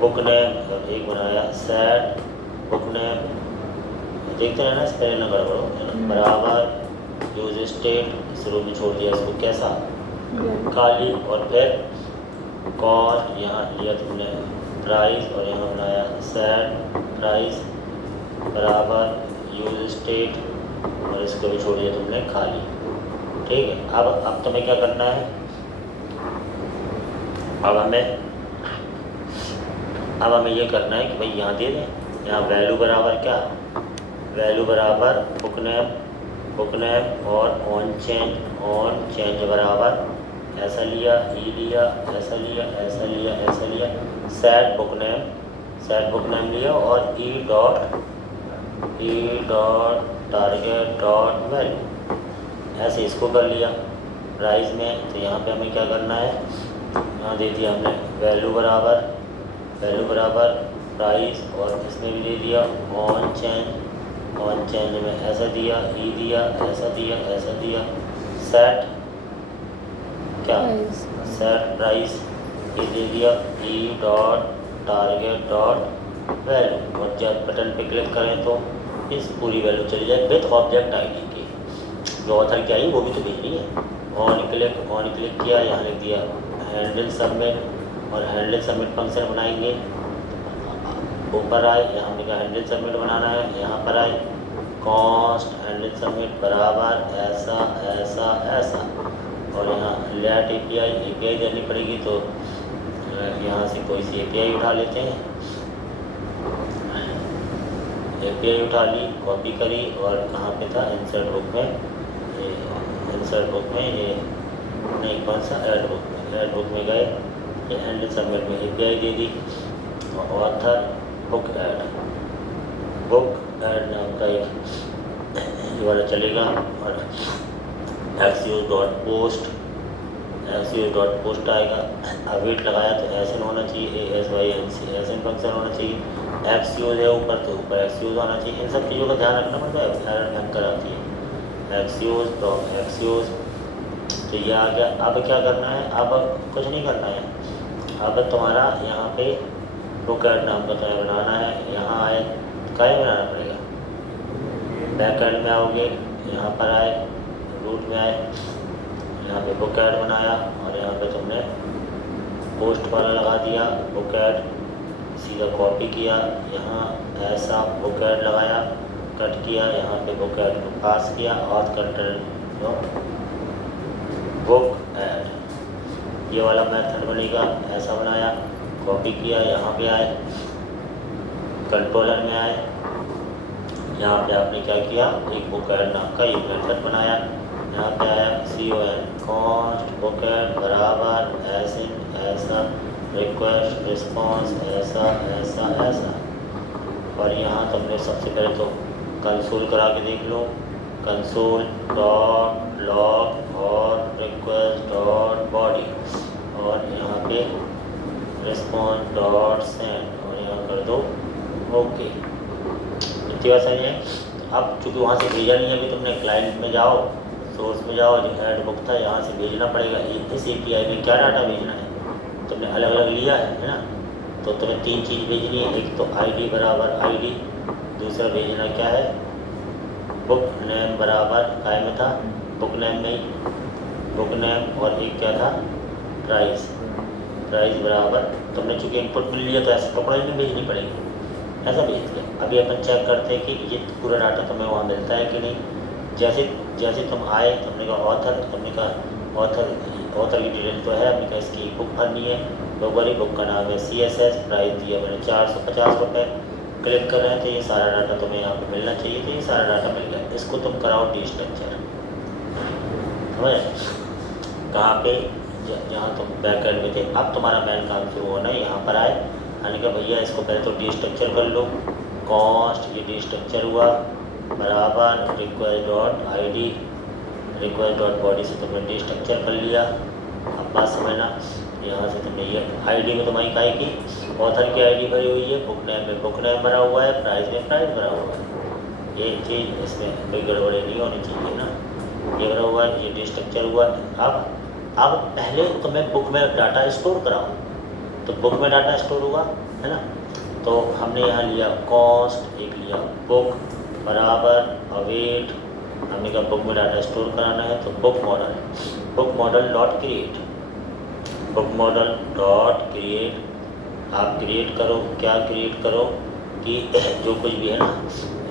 बुक नेम, और एक बनाया सेट बुक नेम। देखते रहना, इस तरह ना गड़बड़ हो, है ना। बराबर यूज़ स्टेट, शुरू में छोड़ दिया इसको कैसा, खाली, और फिर कॉस्ट, यहाँ लिया तुमने प्राइस, और यहाँ बनाया सेट प्राइस बराबर यूज़ स्टेट, और इसको भी छोड़ दिया तुमने खाली। ठीक है। अब तुम्हें क्या करना है, अब हमें ये करना है कि भाई यहाँ दे दें, यहाँ वैल्यू बराबर क्या, वैल्यू बराबर बुक नेम और ऑन चेंज बराबर ऐसा लिया, ई लिया, ऐसा लिया, ऐसा लिया, ऐसा लिया, सेट बुक नेम लिया और E dot target dot value, ऐसे इसको कर लिया। प्राइस में तो यहाँ पे हमें क्या करना है, यहाँ दे दिया हमने वैल्यू बराबर प्राइस, और इसमें भी दे दिया ऑन चेंज में ऐसा दिया, ई दिया, ऐसा दिया, सेट क्या Price. सेट प्राइस, ये दे दिया E dot target dot value, और जब बटन पे क्लिक करें तो इस पूरी वैल्यू चली जाए विथ ऑब्जेक्ट आईडी की, जो ऑथर की आई वो भी तो भेजनी है। ऑन क्लिक किया, यहाँ लिख दिया हैंडल सबमिट, और हैंडल सबमिट फंक्शन बनाएंगे। ऊपर आए, यहाँ हमने कहा हैंडल सबमिट बनाना है, यहाँ पर आए कॉस्ट हैंडल सबमिट बराबर ऐसा, और यहाँ लेट एपीआई देनी पड़ेगी, तो यहाँ से कोई सी एपीआई उठा लेते हैं। एपीआई उठा ली, कॉपी करी, और कहाँ पे था इंसर्ट बुक में ये नहीं, कौन सा ऐड बुक में गए, ये हैंडल सबमिट में एपीआई दे दी, ऑथर बुक ऐड नाम का ये वाला चलेगा, और एक्सयूज डॉट पोस्ट आएगा। अवेट लगाया तो एसएन होना चाहिए, ASYNC एसएन फंक्शन होना चाहिए। एक्सयूज है ऊपर तो ऊपर एक्सयूज होना चाहिए। इन सब चीज़ों का ध्यान रखना पड़ता है, एरर भयंकर आती है। एक्सयूज तो ये आ गया। अब क्या करना है, अब कुछ नहीं करना है, अब तुम्हारा यहाँ पे बुक ऐड नाम का तुम्हें बनाना है। यहाँ आए क्या बनाना पड़ेगा, बैक एंड में आओगे, यहाँ पर आए, रूट में आए, यहाँ पे बुक ऐड बनाया, और यहाँ पे तुमने पोस्ट वाला लगा दिया बुक ऐड, सीधा कॉपी किया, यहाँ ऐसा बुक ऐड लगाया, कट किया, यहाँ पे बुक ऐड को पास किया, और कंटेंट बुक ऐड, ये वाला मेथड बनेगा। ऐसा बनाया, कॉपी किया, यहाँ पे आए, कंट्रोलर में आए, यहाँ पे आपने क्या किया, एक बुक ऐड नाम का एक मेथड बनाया। यहाँ पे आया कॉस्ट बुक ऐड बराबर ऐसा रिक्वेस्ट रिस्पॉन्स ऐसा, और यहाँ तुमने सबसे पहले तो कंसोल करा के देख लो, कंसोल डॉट लॉग और रिक्वेस्ट डॉट बॉडी, और यहाँ पे रिस्पॉन्स डॉट सेंड, और यहाँ कर दो ओके। इतनी बात सही है। अब चूँकि वहाँ से भेजा नहीं है अभी, तुमने क्लाइंट में जाओ, सोर्स में जाओ, जो ऐड बुक था यहाँ से भेजना पड़ेगा। इस API में क्या डाटा भेजना है, तुमने अलग अलग लिया है ना, तो तुम्हें 3 चीज़ भेजनी है। एक तो ID बराबर ID, दूसरा भेजना क्या है, बुक नेम बराबर काय में था, बुक नेम में ही बुक नेम, और एक क्या था प्राइस बराबर, तुमने चूँकि इनपुट मिल लिया तो ऐसे टुकड़ा ही नहीं भेजनी पड़ेगी, ऐसा भेज दिया। अभी अपन चेक करते हैं कि ये पूरा डाटा तुम्हें वहाँ मिलता है कि नहीं। जैसे तुम आए, तुमने कहा ऑथर की डिटेल तो है, हमने कहा इसकी बुक भरनी है, बुक का नाम है CSS, प्राइस दिया मैंने 450 रुपये, क्लिक कर रहे हैं तो ये सारा डाटा तुम्हें यहाँ पे मिलना चाहिए, तो ये सारा डाटा मिल गया। इसको तुम कराओ डिस्ट्रक्चर, समझ कहाँ पे, जहाँ तुम बैक एंड में थे। अब तुम्हारा मेन काम शुरू होना है, यहाँ पर आए, मैंने कहा भैया इसको पहले तो डिस्ट्रक्चर कर लो, कॉस्ट ये डिस्ट्रक्चर हुआ बराबर request dot ID, request dot body से तुमने डिस्ट्रक्चर कर लिया। अब बात समझना, यहाँ से तुमने ये ID में तुम्हारी काय की ऑथर की ID भरी हुई है, बुक नेम में बुक नेम भरा हुआ है, प्राइस में प्राइस भरा हुआ है। ये चीज़ इसमें कोई गड़बड़ी नहीं होनी चाहिए ना, ये भरा हुआ है, ये डिस्ट्रक्चर हुआ। अब पहले तुम्हें बुक में डाटा स्टोर कराओ, तो बुक में डाटा स्टोर हुआ है ना, तो हमने यहाँ लिया कॉस्ट, एक लिया बुक बराबर अवेट, हमने कहा बुक में डाटा स्टोर कराना है, तो बुक मॉडल डॉट क्रिएट, आप क्रिएट करो, क्या क्रिएट करो कि जो कुछ भी है ना,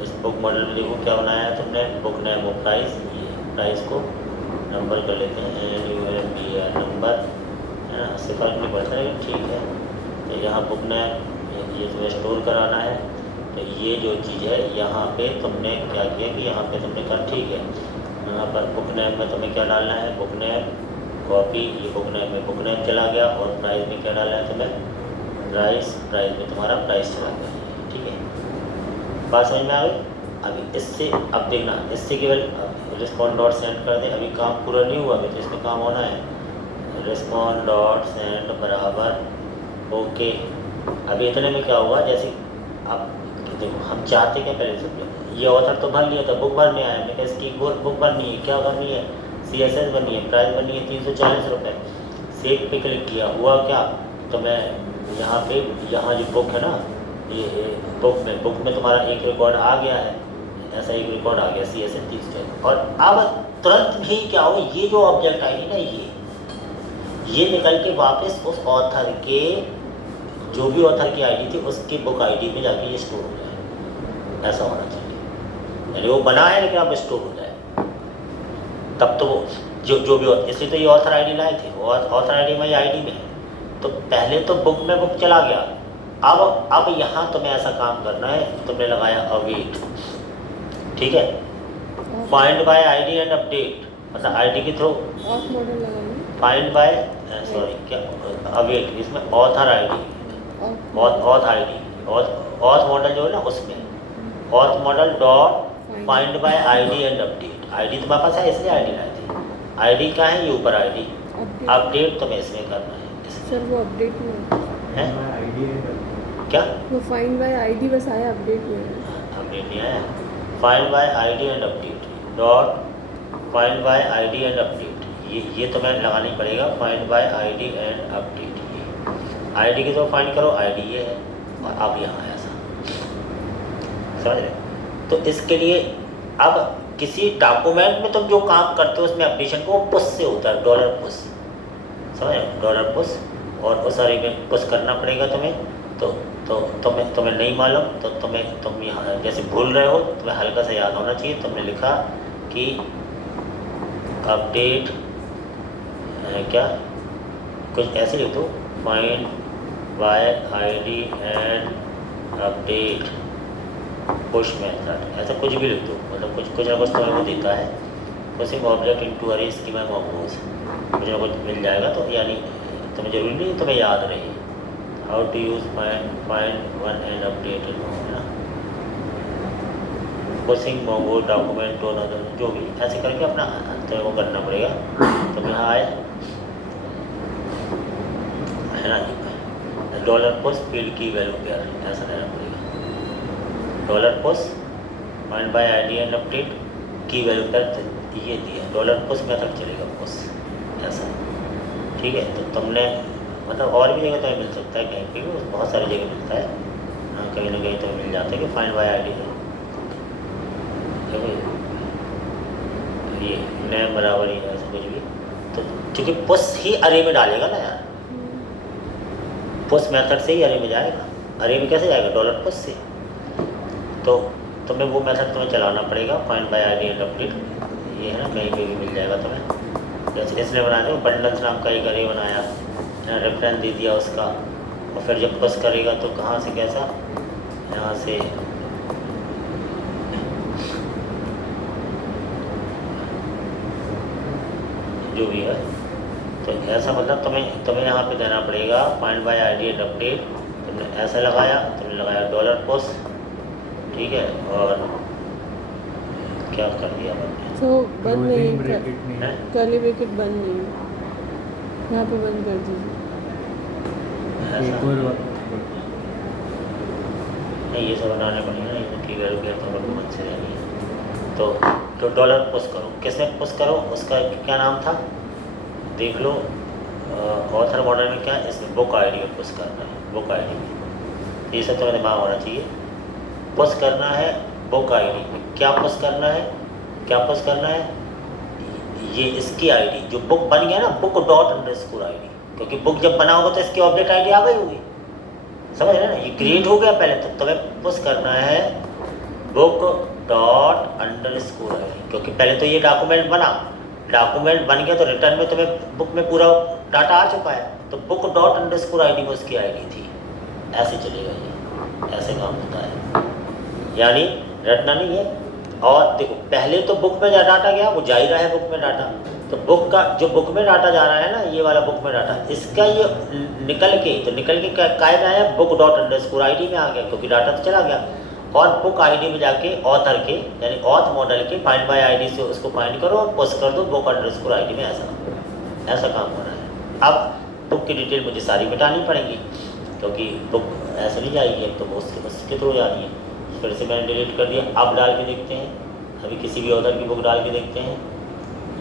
इस बुक मॉडल में देखो क्या बनाया है तुमने, बुक नेम और प्राइस को नंबर कर लेते हैं, NUMBR नंबर है ना, इससे फर्क नहीं पड़ता लेकिन ठीक है। तो यहाँ बुक नेम ये तुम्हें स्टोर कराना है, तो ये जो चीज़ है यहाँ पे तुमने क्या किया कि यहाँ पे तुमने कहा ठीक है, यहाँ पर बुक नेम में तुम्हें क्या डालना है, बुक नेम कॉपी, ये बुक नेम में बुक नेम चला गया, और प्राइस में क्या डाला है तुम्हें, प्राइस में तुम्हारा प्राइस चला गया, ठीक है। बात समझ में आ गई। अभी इससे अब देखना, इससे केवल रिस्पॉन्ड डॉट सेंड कर दे, अभी काम पूरा नहीं हुआ, अभी तो इसमें काम होना है। रिस्पॉन्ड डॉट सेंड बराबर ओके। अभी इतने में क्या हुआ, जैसे अब देखो हम चाहते क्या पहले सब ये ऑथर तो भर लिया था, बुक भरने आया, मैंने कहा इसकी बुक भरनी है, क्या भरनी है, CSS भरनी है, प्राइस भरनी है 340 रुपये। सेव पे क्लिक किया, हुआ क्या, तो मैं यहाँ पे यहाँ जो बुक है ना, ये बुक में तुम्हारा एक रिकॉर्ड आ गया है, ऐसा एक रिकॉर्ड आ गया CSS 340। और अब तुरंत ही क्या हो, ये जो ऑब्जेक्ट आईडी ना, ये निकल के वापस उस ऑथर के, जो भी ऑथर की आईडी थी उसकी बुक आईडी में जाके ये स्टोर हो जाए, ऐसा होना चाहिए। यानी वो बना है लेकिन अब स्टोर हो जाए, तब तो वो जो भी इसलिए तो ये ऑथर आईडी लाए थे, ऑथर आईडी में आईडी में है, तो पहले तो बुक में बुक चला गया। अब यहाँ तुम्हें ऐसा काम करना है, तुमने लगाया अवेट, ठीक है, find by ID and update, मतलब आईडी के थ्रू ऑफ मॉडल लगाएंगे, फाइंड बाय सॉरी क्या अवेट, इसमें author ID, auth ID, auth model जो है ना उसमें auth model dot find by ID and update. ID तुम्हारे पास है इसलिए आईडी लाई थी, आईडी क्या है, ये ऊपर आईडी, अपडेट तुम्हें इसमें करना है। सर वो अपडेट में है क्या, वो फाइंड बाय आईडी बस आया, अपडेट में अपडेट नहीं आया। Find by ID and update dot find by ID and update, ये तुम्हें लगानी पड़ेगा, find by ID and update. ये आईडी की तो फाइंड करो, आईडी ये है, और अब यहाँ ऐसा, समझ रहे। तो इसके लिए अब किसी डॉक्यूमेंट में तुम जो काम करते हो उसमें अपडेशन को पुश से होता है, डॉलर पुश, समझ रहे, डॉलर पुश, और उस सारे में पुश करना पड़ेगा तुम्हें। तो तुम्हें नहीं मालूम, तो तुम यहाँ जैसे भूल रहे हो, तुम्हें हल्का सा याद होना चाहिए। तुमने लिखा कि अपडेट क्या, कुछ ऐसे लिख दो, find by ID and update push method, ऐसा कुछ भी लिख दो, मतलब कुछ ना कुछ तुम्हें वो देता है, पुशिंग ऑब्जेक्ट इनटू अरे स्कीमा ऑफ रोज, कुछ ना कुछ मिल जाएगा। तो यानी तुम्हें जरूरी नहीं तुम्हें याद रहे, how to use find one and update it, है ना, pushing Mongo document to another, जो भी ऐसे करके अपना तुम्हें वो करना पड़ेगा। तो यहाँ आए, है ना, डॉलर पुश फील्ड की वैल्यू क्या है, ऐसा रहना पड़ेगा, dollar push find by ID and update की वैल्यू पर ये दिया, डॉलर पुश मेथड चलेगा, पुश ऐसा, ठीक है। तो तुमने मतलब और भी जगह तुम्हें मिल सकता है, कहीं पे भी बहुत सारी जगह मिलता है, हाँ कहीं ना कहीं तुम्हें मिल जाता है कि फाइंड बाय आईडी है, ये नेम बराबर ही है, ऐसा कुछ भी। तो क्योंकि पुश ही अरे में डालेगा ना यार, पुश मेथड से ही अरे में जाएगा, अरे में कैसे जाएगा, डॉलर पुश से। तो तुम्हें वो मेथड तुम्हें चलाना पड़ेगा, find by ID and update, ये है ना, कहीं पे भी मिल जाएगा तुम्हें। जैसे इसने बनाने को बंडल्स नाम का एक अरे बनाया, रेफरेंस दे दिया उसका, और फिर जब पुश करेगा तो कहाँ से कैसा, यहाँ से जो भी है, तो ऐसा मतलब तुम्हें यहाँ पे देना पड़ेगा find by ID and update. तुमने ऐसा लगाया, तुमने लगाया डॉलर पुश, ठीक है, और क्या कर दिया मैंने, तो बंद नहीं, है कर्ली ब्रैकेट बंद नहीं, यहाँ पे बंद कर दीजिए। नहीं ये सब बनाने पड़ेंगे ना, इनकी वैल्यू क्या तो मन से रहनी है। तो डॉलर पुश करो, किसने पुश करो, उसका क्या नाम था देख लो, ऑथर मॉडल में क्या, इसमें बुक आईडी में पुश करना है, बुक आईडी में, ये सब तुम्हें दिमाग होना चाहिए। पुश करना है बुक आईडी में, क्या पुश करना है, क्या पुश करना है, ये इसकी आईडी जो बुक बन गया ना, बुक डॉट अंडरस्कोर आईडी, क्योंकि बुक जब बना होगा तो इसकी ऑब्जेक्ट आईडी आ गई होगी, समझ रहे ना, ये क्रिएट हो गया पहले। तो तुम्हें पुश करना है बुक डॉट अंडरस्कोर आईडी, क्योंकि पहले तो ये डॉक्यूमेंट बन गया, तो रिटर्न में तुम्हें बुक में पूरा डाटा आ चुका है, तो बुक डॉट अंडरस्कोर आईडी में उसकी आईडी थी, ऐसे चलेगा ये, ऐसे काम होता है, यानी रटना नहीं है। और देखो पहले तो बुक में डाटा गया, वो जा ही रहा है बुक में डाटा, तो बुक का जो बुक में डाटा जा रहा है ना, ये वाला बुक में डाटा, इसका ये निकल के काय में आया, बुक डॉट अंडरस्कोर ID में आ गया, क्योंकि डाटा तो चला गया। और बुक ID में जाके ऑथर के यानी ऑथ मॉडल के फाइंड बाय ID से उसको फाइंड करो और पोस्ट कर दो बुक अंडरस्कोर ID में। ऐसा काम हो रहा है। अब बुक की डिटेल मुझे सारी मिटानी पड़ेंगी, क्योंकि बुक ऐसे नहीं जाएगी, अब तो उसके थ्रू जा रही है। फिर से मैंने डिलीट कर दिया। अब डाल के देखते हैं, अभी किसी भी ऑथर की बुक डाल के देखते हैं,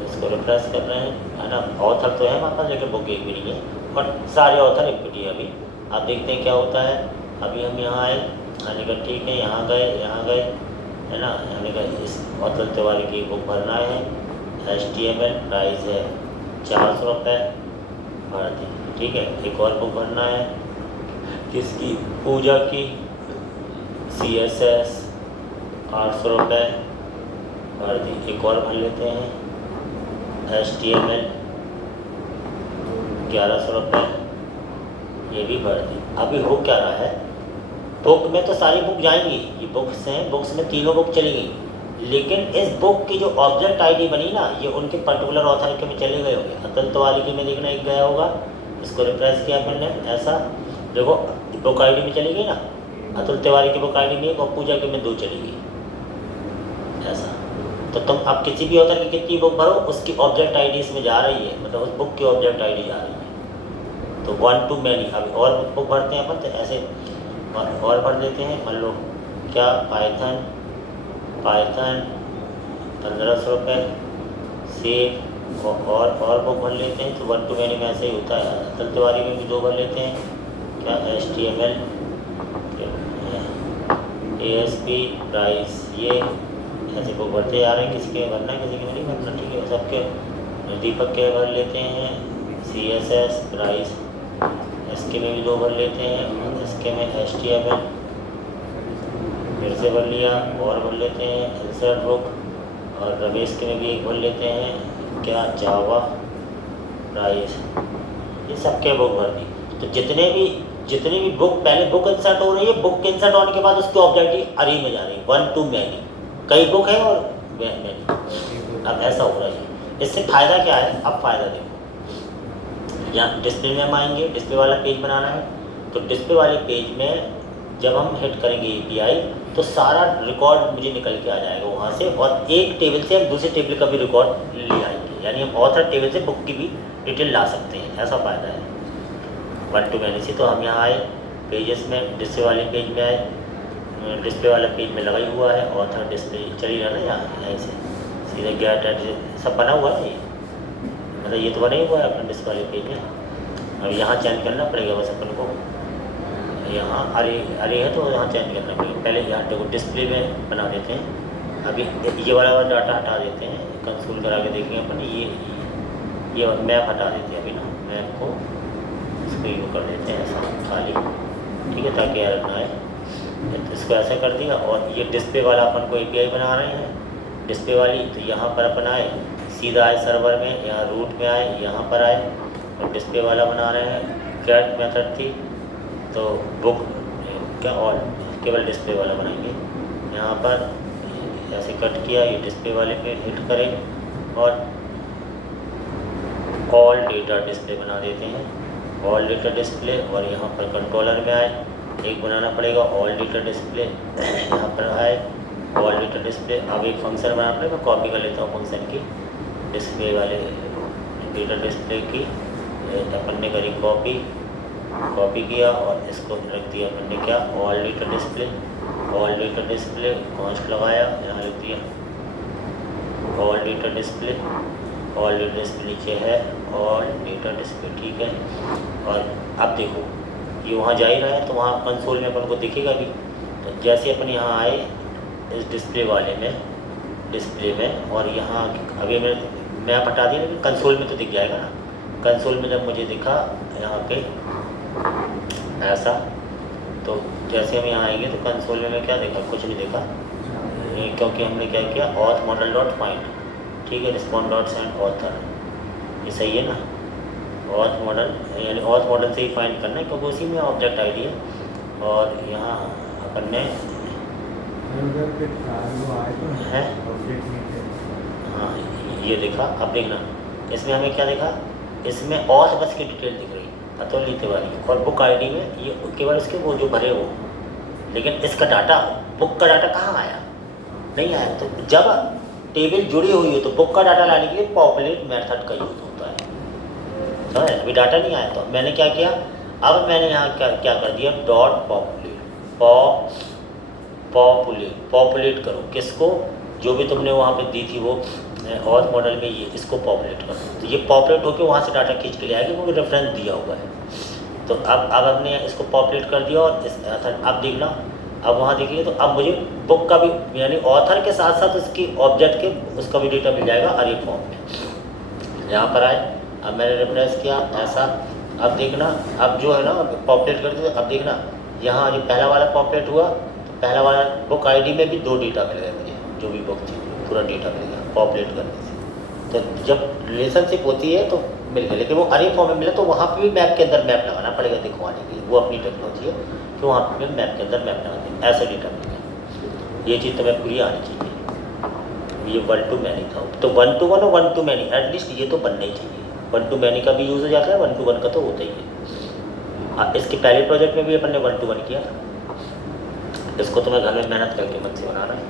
इसको रिफ्रेश कर रहे हैं, है ना। ऑथर तो है हमारे पास, लेकिन बुक एक भी नहीं है, और सारे ऑथर इक्विटी है। अभी आप देखते हैं क्या होता है। अभी हम यहाँ आए, आने का ठीक है, यहाँ गए, है ना, आने का इस अतुल तिवारी की बुक भरना है। HTML प्राइस है 400 रुपये भर दी, ठीक है। एक और बुक भरना है किसकी, पूजा की, CSS 800 रुपये भर दी। एक और भर लेते हैं, HTML 1100 रुपये, ये भी भर दी। अभी हो क्या रहा है, बुक में तो सारी बुक जाएंगी, ये बुक्स हैं, बुक्स में तीनों बुक चलेंगी, लेकिन इस बुक की जो ऑब्जेक्ट ID बनी ना, ये उनके पर्टिकुलर ऑथर के में चले गए होंगे। अतुल तिवारी के में देखना एक गया होगा, इसको रिप्रेस किया मैंने, ऐसा देखो बुक ID में चली गई ना, अतुल तिवारी की बुक ID में एक और पूजा के में 2 चली गई, ऐसा। तो तुम अब किसी भी ऑथर की कितनी बुक भरो, उसकी ऑब्जेक्ट ID इसमें जा रही है, मतलब उस बुक की ऑब्जेक्ट ID जा रही है। तो 1 to many। अभी और बुक भरते हैं अपन, तो ऐसे और भर देते हैं। मान लो क्या, पाइथन 1500 रुपये, सेव, और बुक भर लेते हैं। तो 1 to many में ऐसे ही होता है। अतुल तिवारी में भी 2 भर लेते हैं, क्या, HTML, ASP प्राइस, ये ऐसे बुक भरते आ रहे हैं। किसी के भरना है, किसी के नहीं भरना, ठीक है। सबके दीपक के भर लेते हैं, CSS प्राइस, इसके में भी 2 भर लेते हैं, इसके में HTML फिर से भर लिया, और भर लेते हैं इंसर्ट बुक, और रमेश के में भी एक भर लेते हैं, क्या, जावा प्राइस, ये सबके बुक भर दी। तो जितने भी बुक, पहले बुक इंसर्ट हो रही है, बुक इंसर्ट होने के बाद उसकी ऑब्जेक्टिव अरे में जा रही है, 1 to many, कई बुक है और many। अब ऐसा हो रहा है। इससे फ़ायदा क्या है, अब फ़ायदा देखो, यहाँ डिस्प्ले में हम आएंगे, डिस्प्ले वाला पेज बनाना है। तो डिस्प्ले वाले पेज में जब हम हिट करेंगे API, तो सारा रिकॉर्ड मुझे निकल के आ जाएगा वहाँ से, और एक टेबल से हम दूसरे टेबल का भी रिकॉर्ड ले आएंगे, यानी हम ऑथर टेबल से बुक की भी डिटेल ला सकते हैं। ऐसा फ़ायदा है 1 to many से। तो हम यहाँ आए पेजेस में, डिस्प्ले वाले पेज में आए, डिस्प्ले वाला पेज में लगा ही हुआ है, ऑथर डिस्प्ले चली रहा ना, यहाँ से सीधे गेट सब बना हुआ है, मतलब ये तो बना ही हुआ है अपने डिस्प्ले वाले पेज में। अब यहाँ चेंज करना पड़ेगा बस अपन को, यहाँ अरे है तो यहाँ चेंज करना पड़ेगा। पहले यहाँ देखो डिस्प्ले में बना देते हैं। अभी ये वाला डाटा हटा देते हैं, कंसोल करा के देखेंगे अपन। ये मैप हटा देते हैं अभी ना, मैप को इसको यूँ कर देते हैं ऐसा खाली, ठीक है, ताकि एरर ना आए। तो इसको ऐसा कर दिया, और ये डिस्प्ले वाला अपन को API बना रहे हैं, डिस्प्ले वाली। तो यहाँ पर अपन आए, सीधा आए सर्वर में, यहाँ रूट में आए, यहाँ पर आए, और डिस्प्ले वाला बना रहे हैं। गेट मेथड थी, तो बुक क्या, और केवल डिस्प्ले वाला बनाएंगे। यहाँ पर ऐसे कट किया, ये डिस्प्ले वाले पे हिट करें, और ऑल डेटा डिस्प्ले बना देते हैं, ऑल डेटा डिस्प्ले। और यहाँ पर कंट्रोलर में आए, एक बनाना पड़ेगा ऑल डेटा डिस्प्ले, यहाँ पर आए ऑल डेटा डिस्प्ले। अब एक फंक्शन बनाना पड़ेगा, मैं कॉपी कर लेता हूँ फंक्शन की, डिस्प्ले वाले डेटा डिस्प्ले की। अपन ने करी कॉपी किया, और इसको रख दिया अपन ने क्या, all data display, all data display const लगाया, यहाँ लिख दिया all data display, all data display नीचे है ऑल डेटा डिस्प्ले, ठीक है। और अब देखो ये वहाँ जा ही रहा है, तो वहाँ कंसोल में अपन को दिखेगा भी। तो जैसे अपन यहाँ आए इस डिस्प्ले वाले में, डिस्प्ले में, और यहाँ अभी मैप हटा दिया, लेकिन कंसोल में तो दिख जाएगा ना। कंसोल में जब मुझे दिखा यहाँ पे ऐसा, तो जैसे हम यहाँ आएंगे तो कंसोल में मैं क्या देखा, कुछ नहीं देखा, क्योंकि हमने क्या किया, ऑथ मॉडल डॉट फाइंड, ठीक है, रिस्पॉन्ड डॉट सेंड ऑथर, ये सही है ना। ऑथ मॉडल यानी ऑथ मॉडल से ही फाइंड करना है, क्योंकि उसी में ऑब्जेक्ट ID है। और यहाँ अपन ने है, हाँ ये देखा। अब देखना इसमें हमें क्या देखा, इसमें और बस की डिटेल दिख रही अतुल तिवारी, और बुक आईडी में ये केवल उसके वो जो भरे हो, लेकिन इसका डाटा, बुक का डाटा कहाँ आया, नहीं आया। तो जब टेबल जुड़ी हुई हो तो बुक का डाटा लाने के लिए पॉपुलेट मेथड का यूज़ होता है, समझ। अभी डाटा नहीं आया तो मैंने क्या किया, अब मैंने यहाँ क्या कर दिया, डॉट पॉपुलेट करो किसको, जो भी तुमने वहाँ पे दी थी वो और मॉडल में, ये इसको पॉपुलेट करो। तो ये पॉपुलेट होकर वहाँ से डाटा खींच के ले आएगी, वो रेफरेंस दिया हुआ है। तो अब हमने इसको पॉपुलेट कर दिया, और इस अब देखना, अब वहाँ देखिए तो अब मुझे बुक का भी, यानी ऑथर के साथ साथ उसकी ऑब्जेक्ट के उसका भी डेटा मिल जाएगा अरे फॉर्म में। यहाँ पर आए, अब मैंने रिप्लेस किया ऐसा, अब देखना, अब जो है ना पॉपुलेट कर दिया, अब देखना यहाँ जो पहला वाला पॉपुलेट हुआ, तो पहला वाला बुक आईडी में भी 2 डेटा मिल गए मुझे, जो भी बुक थी पूरा डेटा मिल गया पॉपुलेट करने से। तो जब रिलेशनशिप होती है तो मिल गया, लेकिन वो अरे फॉर्म में मिला तो वहाँ पे भी मैप के अंदर मैप लगाना पड़ेगा दिखवाने के लिए, वो अपनी टेक्नोलॉजी है, तो वहाँ पे मैप के अंदर मैप लगा देंगे, ऐसा डेटा मिल गया। ये चीज़ तो मैं पूरी आनी चाहिए। ये 1 to many था, तो 1 to 1 और 1 to many एटलीस्ट ये तो बनना ही चाहिए। 1 to many का भी यूज़ हो जाता है, 1 to 1 का तो होता ही है। हाँ, इसके पहले प्रोजेक्ट में भी अपन ने 1 to 1 किया था। इसको तो मैं घर में मेहनत करके मन से बना रहा है।